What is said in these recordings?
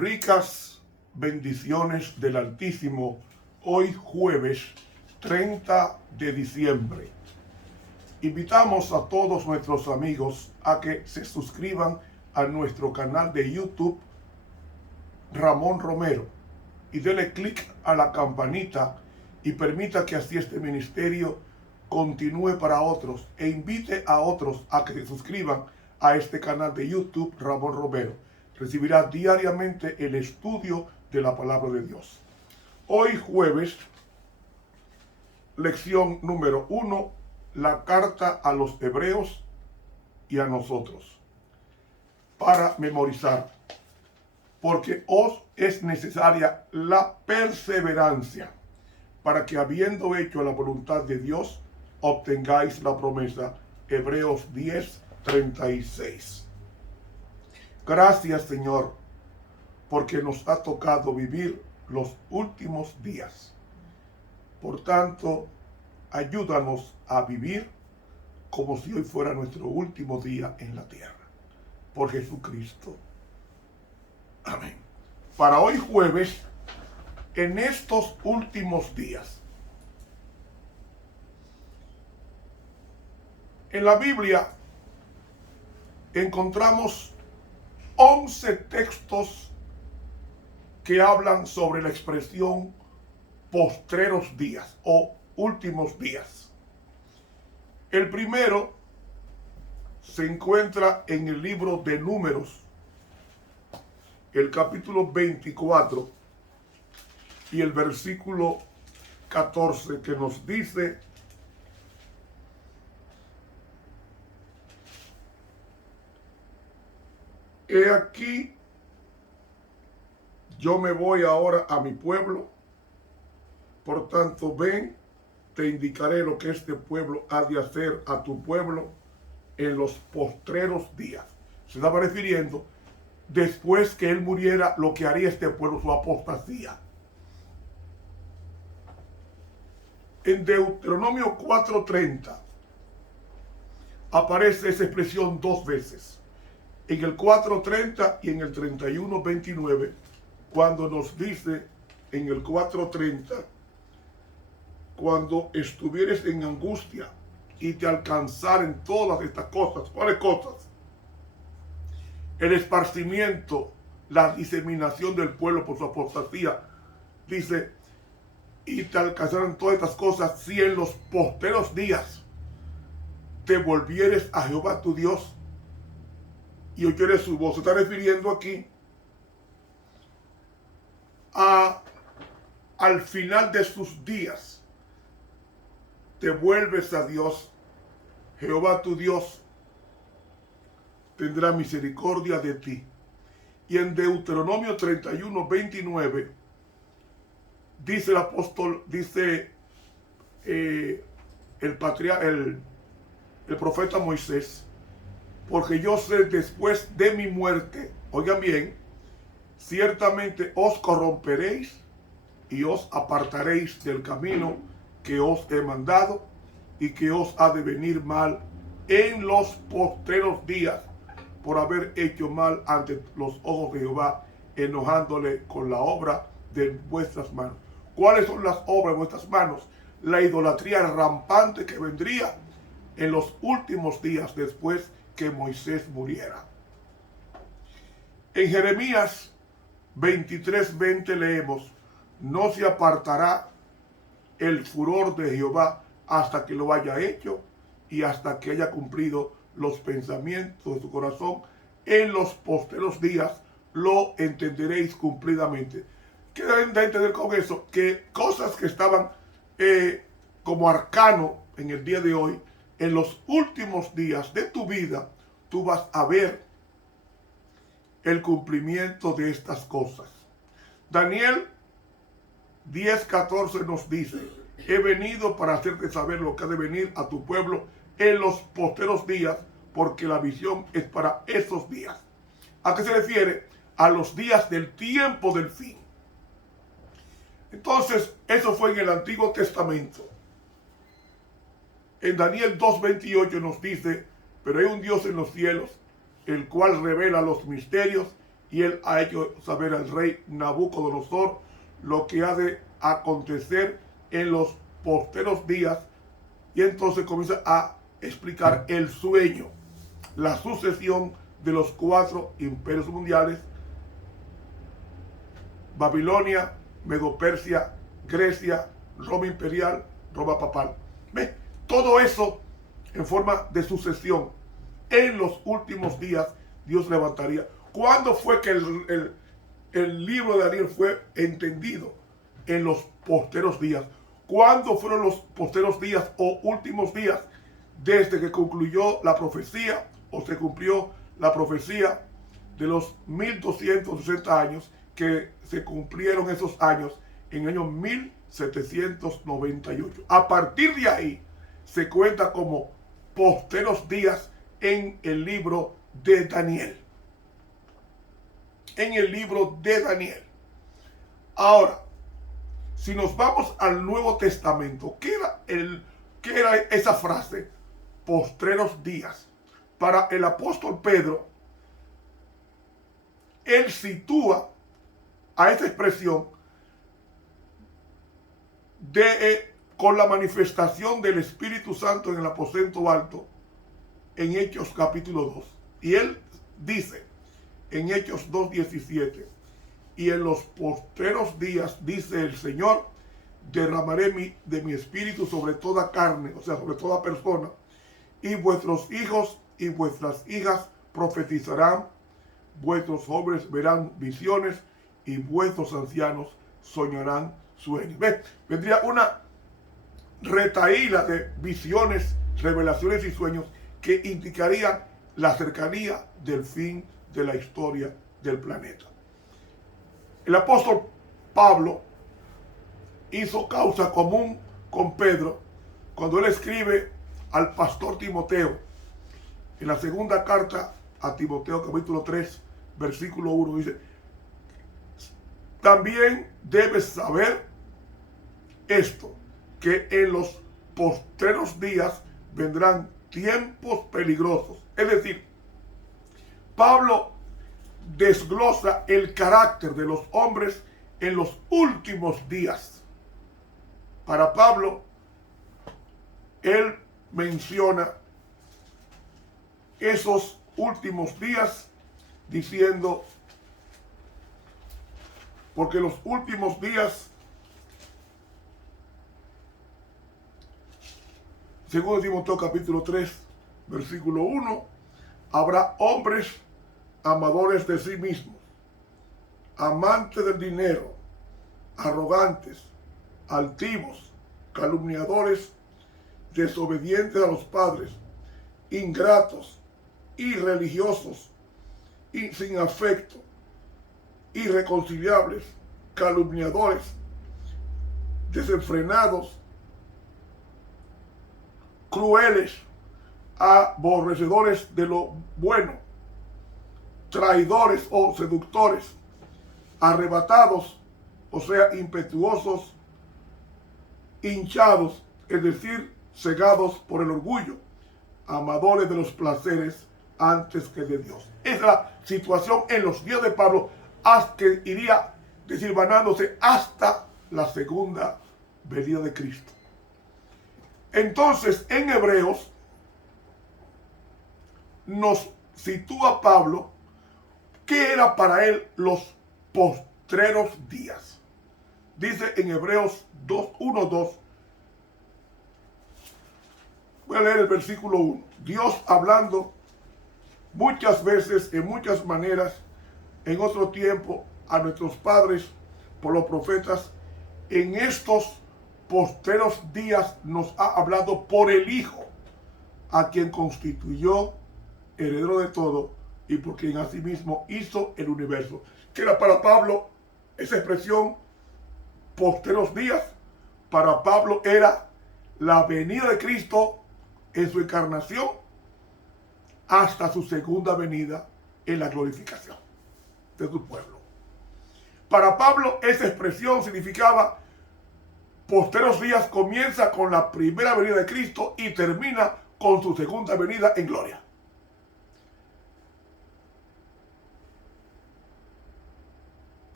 Ricas bendiciones del Altísimo, hoy jueves 30 de diciembre. Invitamos a todos nuestros amigos a que se suscriban a nuestro canal de YouTube Ramón Romero y denle clic a la campanita y permita que así este ministerio continúe para otros e invite a otros a que se suscriban a este canal de YouTube Ramón Romero. Recibirá diariamente el estudio de la palabra de Dios. Hoy jueves, lección número 1, la carta a los hebreos y a nosotros. Para memorizar, porque os es necesaria la perseverancia, para que habiendo hecho la voluntad de Dios, obtengáis la promesa. Hebreos 10:36. Gracias, Señor, porque nos ha tocado vivir los últimos días. Por tanto, ayúdanos a vivir como si hoy fuera nuestro último día en la tierra. Por Jesucristo. Amén. Para hoy jueves, en estos últimos días, en la Biblia encontramos 11 textos que hablan sobre la expresión postreros días o últimos días. El primero se encuentra en el libro de Números, el capítulo 24 y el versículo 14, que nos dice: he aquí, yo me voy ahora a mi pueblo, por tanto ven, te indicaré lo que este pueblo ha de hacer a tu pueblo en los postreros días. Se estaba refiriendo después que él muriera, lo que haría este pueblo, su apostasía. En Deuteronomio 4:30 aparece esa expresión dos veces. En el 4:30 y en el 31:29, cuando nos dice en el 4:30, cuando estuvieres en angustia y te alcanzaren todas estas cosas. ¿Cuáles cosas? El esparcimiento, la diseminación del pueblo por su apostasía. Dice, y te alcanzaron todas estas cosas si en los posteros días te volvieres a Jehová tu Dios y oyeres su voz. Se está refiriendo aquí al final de sus días. Te vuelves a Dios, Jehová tu Dios tendrá misericordia de ti. Y en Deuteronomio 31:29 dice el apóstol, dice el profeta Moisés: porque yo sé después de mi muerte, oigan bien, ciertamente os corromperéis y os apartaréis del camino que os he mandado, y que os ha de venir mal en los postreros días por haber hecho mal ante los ojos de Jehová, enojándole con la obra de vuestras manos. ¿Cuáles son las obras de vuestras manos? La idolatría rampante que vendría en los últimos días después que Moisés muriera. En Jeremías 23:20 leemos: no se apartará el furor de Jehová hasta que lo haya hecho y hasta que haya cumplido los pensamientos de su corazón. En los posteros días lo entenderéis cumplidamente. ¿Qué deben de entender con eso? Que cosas que estaban como arcano en el día de hoy, en los últimos días de tu vida, tú vas a ver el cumplimiento de estas cosas. Daniel 10:14 nos dice: he venido para hacerte saber lo que ha de venir a tu pueblo en los posteros días, porque la visión es para esos días. ¿A qué se refiere? A los días del tiempo del fin. Entonces, eso fue en el Antiguo Testamento. En Daniel 2:28 nos dice: pero hay un Dios en los cielos, el cual revela los misterios y él ha hecho saber al rey Nabucodonosor lo que ha de acontecer en los posteros días. Y entonces comienza a explicar el sueño, la sucesión de los 4 imperios mundiales: Babilonia, Medo-Persia, Grecia, Roma imperial, Roma papal. ¿Ve? Todo eso en forma de sucesión. En los últimos días Dios levantaría. ¿Cuándo fue que el libro de Daniel fue entendido? En los posteros días. ¿Cuándo fueron los posteros días o últimos días? Desde que concluyó la profecía o se cumplió la profecía de los 1260 años, que se cumplieron esos años en el año 1798. A partir de ahí se cuenta como posteros días en el libro de Daniel. En el libro de Daniel. Ahora, si nos vamos al Nuevo Testamento, ¿qué era esa frase? Postreros días. Para el apóstol Pedro, él sitúa a esa expresión con la manifestación del Espíritu Santo en el aposento alto en Hechos capítulo 2. Y él dice en Hechos 2:17: y en los postreros días, dice el Señor, derramaré de mi espíritu sobre toda carne, o sea, sobre toda persona, y vuestros hijos y vuestras hijas profetizarán, vuestros jóvenes verán visiones, y vuestros ancianos soñarán sueños. ¿Ves? Vendría una retahíla de visiones, revelaciones y sueños que indicarían la cercanía del fin de la historia del planeta. El apóstol Pablo hizo causa común con Pedro cuando él escribe al pastor Timoteo en la segunda carta a Timoteo capítulo 3 versículo 1. Dice: también debes saber esto, que en los postreros días vendrán tiempos peligrosos. Es decir, Pablo desglosa el carácter de los hombres en los últimos días. Para Pablo, él menciona esos últimos días diciendo: porque los últimos días, según Timoteo capítulo 3 versículo 1, habrá hombres amadores de sí mismos, amantes del dinero, arrogantes, altivos, calumniadores, desobedientes a los padres, ingratos, irreligiosos, y sin afecto, irreconciliables, calumniadores, desenfrenados, crueles, aborrecedores de lo bueno, traidores o seductores, arrebatados, o sea, impetuosos, hinchados, es decir, cegados por el orgullo, amadores de los placeres antes que de Dios. Esa es la situación en los días de Pablo, hasta que iría desilvanándose hasta la segunda venida de Cristo. Entonces, en Hebreos nos sitúa Pablo qué era para él los postreros días. Dice en Hebreos 2:1-2. Voy a leer el versículo 1. Dios hablando muchas veces, en muchas maneras, en otro tiempo, a nuestros padres por los profetas, en estos postreros días nos ha hablado por el Hijo, a quien constituyó heredero de todo y por quien asimismo hizo el universo. Que era para Pablo esa expresión, postreros días, para Pablo era la venida de Cristo en su encarnación hasta su segunda venida en la glorificación de su pueblo. Para Pablo esa expresión significaba: posteros días comienza con la primera venida de Cristo y termina con su segunda venida en gloria.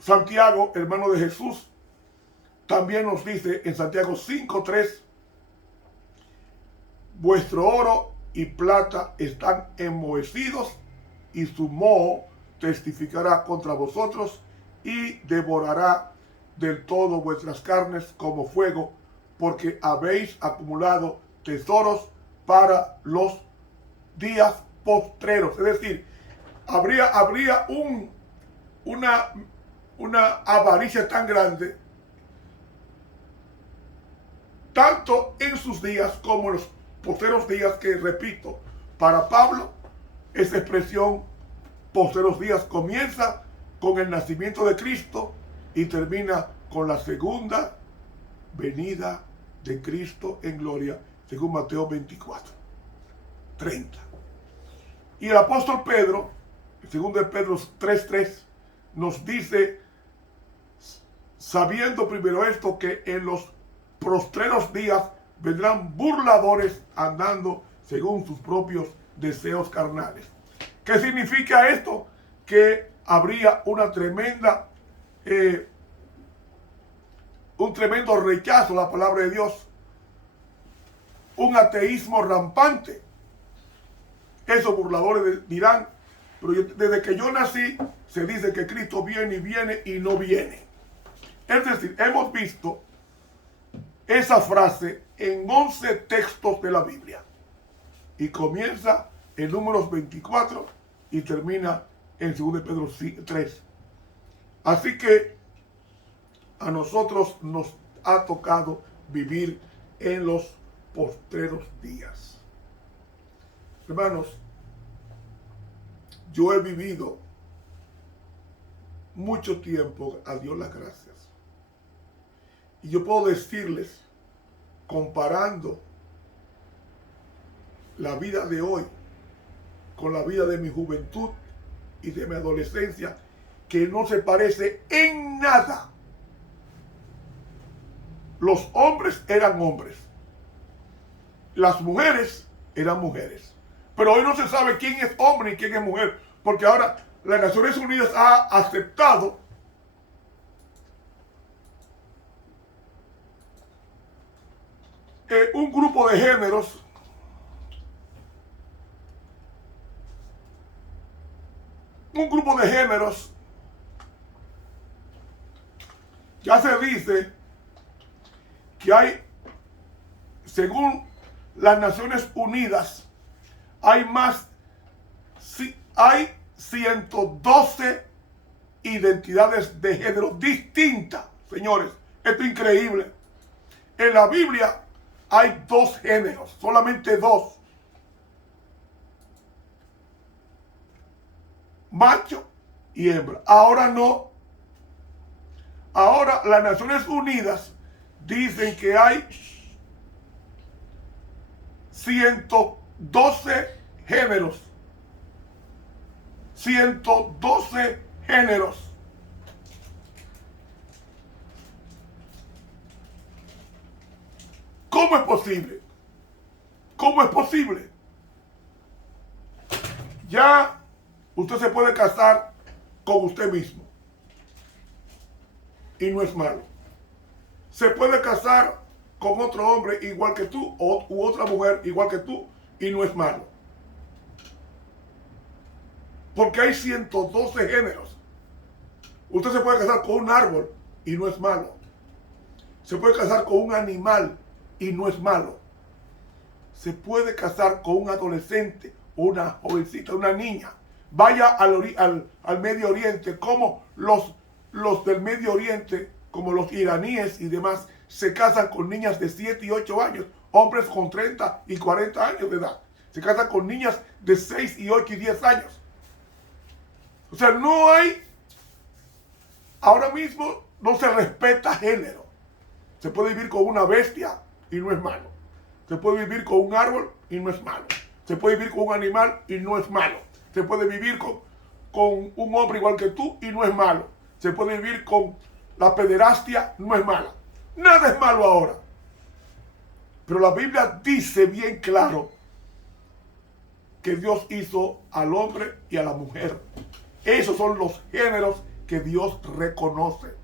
Santiago, hermano de Jesús, también nos dice en Santiago 5:3, vuestro oro y plata están enmohecidos y su moho testificará contra vosotros y devorará del todo vuestras carnes como fuego, porque habéis acumulado tesoros para los días postreros. Es decir, habría una avaricia tan grande, tanto en sus días como en los postreros días, que, repito, para Pablo, esa expresión postreros días comienza con el nacimiento de Cristo y termina con la segunda venida de Cristo en gloria, según Mateo 24:30. Y el apóstol Pedro, según de Pedro 3:3, nos dice, sabiendo primero esto, que en los postreros días vendrán burladores andando según sus propios deseos carnales. ¿Qué significa esto? Que habría una tremenda un tremendo rechazo a la palabra de Dios, un ateísmo rampante. Esos burladores dirán, pero desde que yo nací se dice que Cristo viene y viene y no viene. Es decir, hemos visto esa frase en 11 textos de la Biblia y comienza en Números 24 y termina en 2 Pedro 3. Así que a nosotros nos ha tocado vivir en los postreros días. Hermanos, yo he vivido mucho tiempo, a Dios las gracias. Y yo puedo decirles, comparando la vida de hoy con la vida de mi juventud y de mi adolescencia, que no se parece en nada. Los hombres eran hombres, las mujeres eran mujeres, pero hoy no se sabe quién es hombre y quién es mujer, porque ahora las Naciones Unidas ha aceptado un grupo de géneros ya se dice que hay, según las Naciones Unidas, hay 112 identidades de género distintas. Señores, esto es increíble. En la Biblia hay 2 géneros, solamente 2. Macho y hembra. Ahora no. Ahora las Naciones Unidas dicen que hay 112 géneros. 112 géneros. ¿Cómo es posible? ¿Cómo es posible? Ya usted se puede casar con usted mismo y no es malo. Se puede casar con otro hombre igual que tú u otra mujer igual que tú y no es malo. Porque hay 112 géneros. Usted se puede casar con un árbol y no es malo. Se puede casar con un animal y no es malo. Se puede casar con un adolescente, una jovencita, una niña. Vaya al Medio Oriente, como los del Medio Oriente, como los iraníes y demás, se casan con niñas de 7 y 8 años, hombres con 30 y 40 años de edad. Se casan con niñas de 6 y 8 y 10 años. O sea, no hay, ahora mismo no se respeta género. Se puede vivir con una bestia y no es malo. Se puede vivir con un árbol y no es malo. Se puede vivir con un animal y no es malo. Se puede vivir con un hombre igual que tú y no es malo. Se puede vivir con la pederastia, no es mala. Nada es malo ahora. Pero la Biblia dice bien claro que Dios hizo al hombre y a la mujer. Esos son los géneros que Dios reconoce,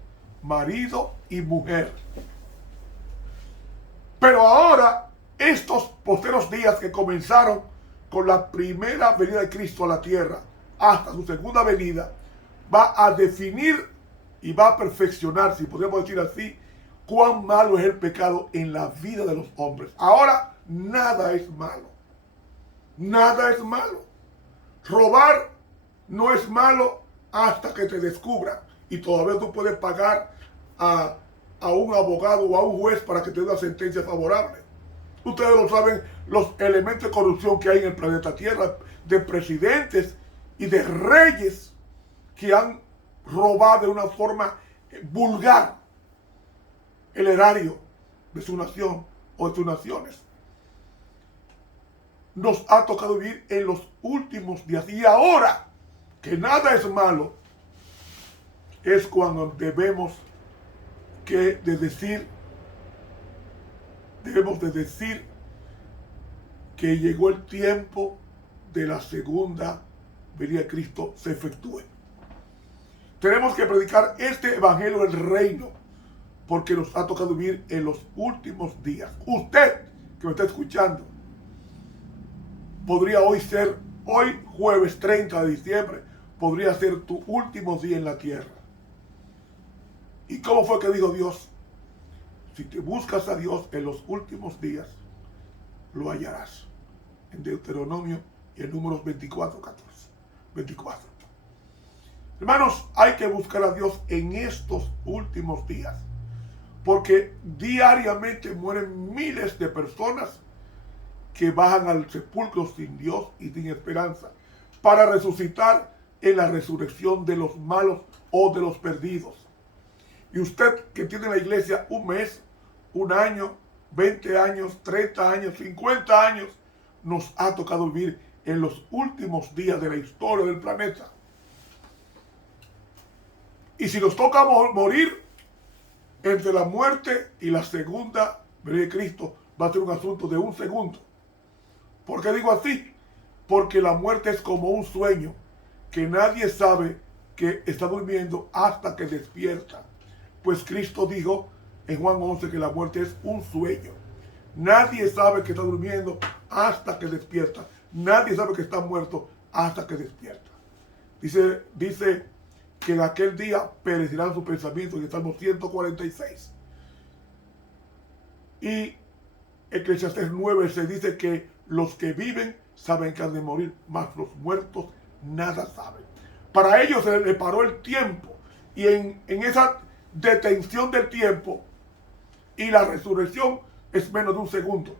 marido y mujer. Pero ahora, estos posteros días que comenzaron con la primera venida de Cristo a la tierra hasta su segunda venida, va a definir y va a perfeccionar, si podríamos decir así, cuán malo es el pecado en la vida de los hombres. Ahora, nada es malo. Nada es malo. Robar no es malo hasta que te descubran. Y todavía tú puedes pagar a un abogado o a un juez para que te dé una sentencia favorable. Ustedes lo saben, los elementos de corrupción que hay en el planeta Tierra, de presidentes y de reyes que han robado de una forma vulgar el erario de su nación o de sus naciones. Nos ha tocado vivir en los últimos días, y ahora que nada es malo, es cuando debemos de decir que llegó el tiempo de la segunda venida de Cristo se efectúe. Tenemos que predicar este evangelio del reino, porque nos ha tocado vivir en los últimos días. Usted que me está escuchando, podría hoy jueves 30 de diciembre, podría ser tu último día en la tierra. ¿Y cómo fue que dijo Dios? Si te buscas a Dios en los últimos días, lo hallarás. En Deuteronomio y en Números 24. Hermanos, hay que buscar a Dios en estos últimos días, porque diariamente mueren miles de personas que bajan al sepulcro sin Dios y sin esperanza, para resucitar en la resurrección de los malos o de los perdidos. Y usted que tiene en la iglesia un mes, un año, 20 años, 30 años, 50 años, nos ha tocado vivir en los últimos días de la historia del planeta. Y si nos toca morir entre la muerte y la segunda venida de Cristo, va a ser un asunto de un segundo. ¿Por qué digo así? Porque la muerte es como un sueño que nadie sabe que está durmiendo hasta que despierta. Pues Cristo dijo en Juan 11 que la muerte es un sueño. Nadie sabe que está durmiendo hasta que despierta. Nadie sabe que está muerto hasta que despierta. Dice que en aquel día perecerán sus pensamientos, en el Salmo 146. Y Eclesiastés 9 se dice que los que viven saben que han de morir, mas los muertos nada saben. Para ellos se le paró el tiempo, y en esa detención del tiempo y la resurrección es menos de un segundo.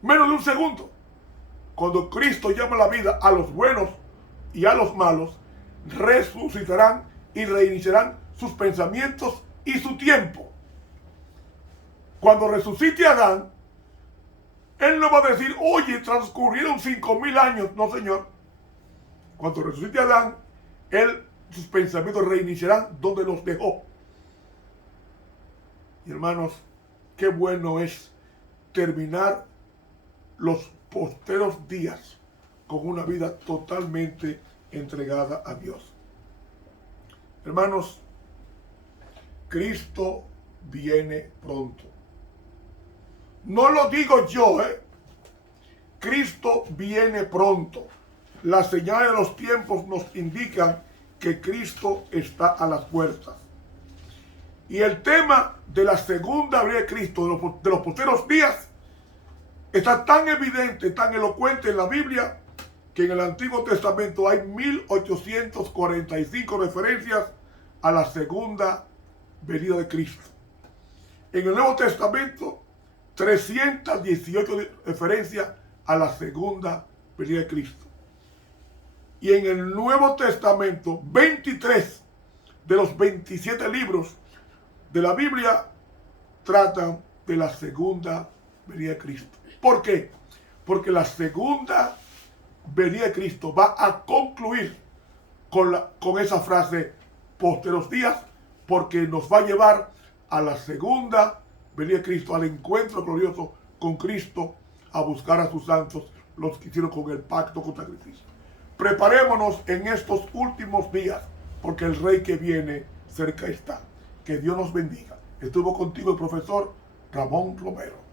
Menos de un segundo. Cuando Cristo llama a la vida a los buenos y a los malos, resucitarán y reiniciarán sus pensamientos y su tiempo. Cuando resucite Adán, él no va a decir, oye, transcurrieron 5,000 años. No, Señor. Cuando resucite Adán, sus pensamientos reiniciarán donde los dejó. Y hermanos, qué bueno es terminar los posteros días con una vida totalmente entregada a Dios. Hermanos, Cristo viene pronto. No lo digo yo, Cristo viene pronto. Las señales de los tiempos nos indican que Cristo está a las puertas. Y el tema de la segunda venida de Cristo, de los posteros días, está tan evidente, tan elocuente en la Biblia, que en el Antiguo Testamento hay 1845 referencias a la segunda venida de Cristo. En el Nuevo Testamento, 318 referencias a la segunda venida de Cristo. Y en el Nuevo Testamento, 23 de los 27 libros de la Biblia tratan de la segunda venida de Cristo. ¿Por qué? Porque la segunda venida de Cristo va a concluir con esa frase, posteros días, porque nos va a llevar a la segunda venida de Cristo, al encuentro glorioso con Cristo, a buscar a sus santos, los que hicieron con el pacto con sacrificio. Preparémonos en estos últimos días, porque el rey que viene cerca está. Que Dios nos bendiga. Estuvo contigo el profesor Ramón Romero.